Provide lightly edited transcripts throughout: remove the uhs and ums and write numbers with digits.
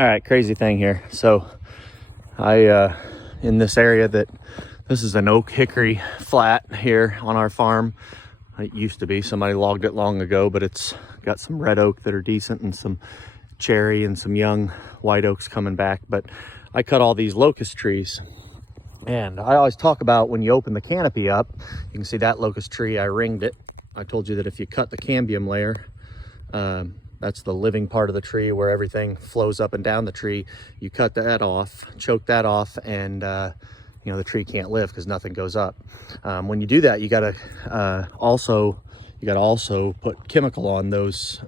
All right, crazy thing here. So in this area this is an oak hickory flat here on our farm. It used to be, somebody logged it long ago, but it's got some red oak that are decent and some cherry and some young white oaks coming back. But I cut all these locust trees, and I always talk about when you open the canopy up, you can see that locust tree, I ringed it. I told you that if you cut the cambium layer, that's the living part of the tree where everything flows up and down the tree. You cut that off, choke that off, and you know, the tree can't live because nothing goes up. When you do that, you gotta also put chemical on those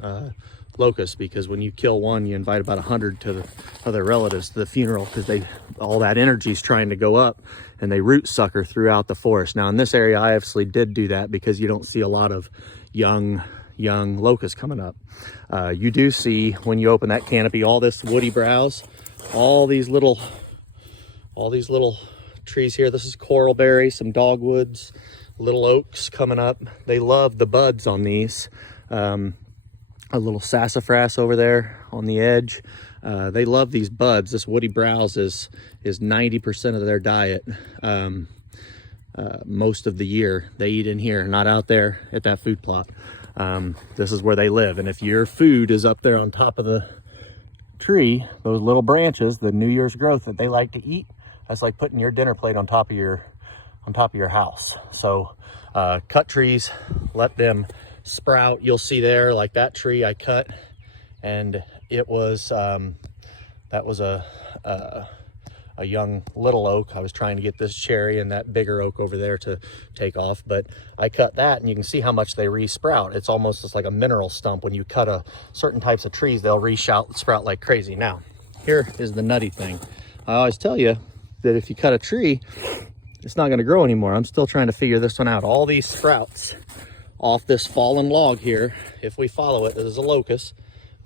locusts, because when you kill one, you invite about 100 to the other relatives to the funeral, because all that energy is trying to go up, and they root sucker throughout the forest. Now in this area, I obviously did do that because you don't see a lot of young locusts coming up. You do see, when you open that canopy, all this woody browse, all these little trees here. This is coralberry, some dogwoods, little oaks coming up. They love the buds on these. A little sassafras over there on the edge. They love these buds. This woody browse is 90% of their diet. Most of the year they eat in here, not out there at that food plot. This is where they live. And if your food is up there on top of the tree, those little branches, the New Year's growth that they like to eat, that's like putting your dinner plate on top of your house. So cut trees, let them sprout. You'll see there, like that tree I cut, and it was that was a young little oak. I was trying to get this cherry and that bigger oak over there to take off, but I cut that, and you can see how much they re-sprout. It's almost just like a mineral stump. When you cut certain types of trees, they'll sprout like crazy. Now, here is the nutty thing. I always tell you that if you cut a tree, it's not going to grow anymore. I'm still trying to figure this one out. All these sprouts off this fallen log here, if we follow it, this is a locust.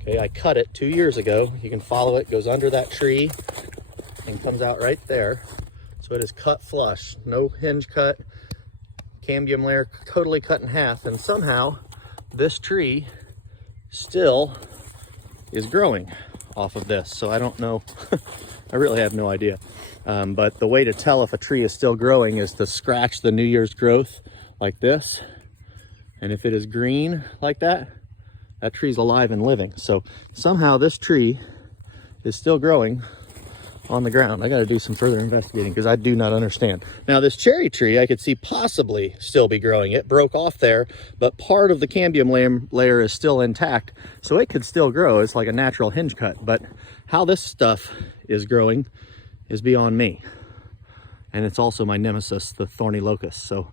Okay, I cut it 2 years ago. You can follow it, goes under that tree and comes out right there. So it is cut flush, no hinge cut, cambium layer totally cut in half, and somehow this tree still is growing off of this. So I don't know. I really have no idea. But the way to tell if a tree is still growing is to scratch the New Year's growth like this. And if it is green like that, that tree's alive and living. So somehow this tree is still growing on the ground. I got to do some further investigating because I do not understand. Now this cherry tree, I could see possibly still be growing. It broke off there, but part of the cambium layer is still intact. So it could still grow. It's like a natural hinge cut. But how this stuff is growing is beyond me. And it's also my nemesis, the thorny locust. So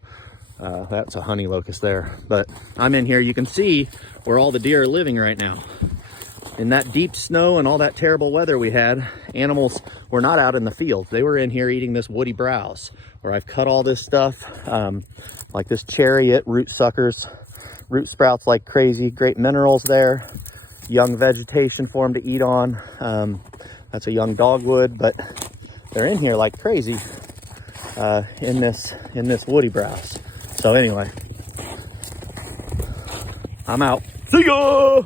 that's a honey locust there. But I'm in here. You can see where all the deer are living right now. In that deep snow and all that terrible weather we had, animals were not out in the field. They were in here eating this woody browse, where I've cut all this stuff, like this cherry, it root suckers, root sprouts like crazy, great minerals there, young vegetation for them to eat on. That's a young dogwood, but they're in here like crazy in this woody browse. So anyway, I'm out. See ya!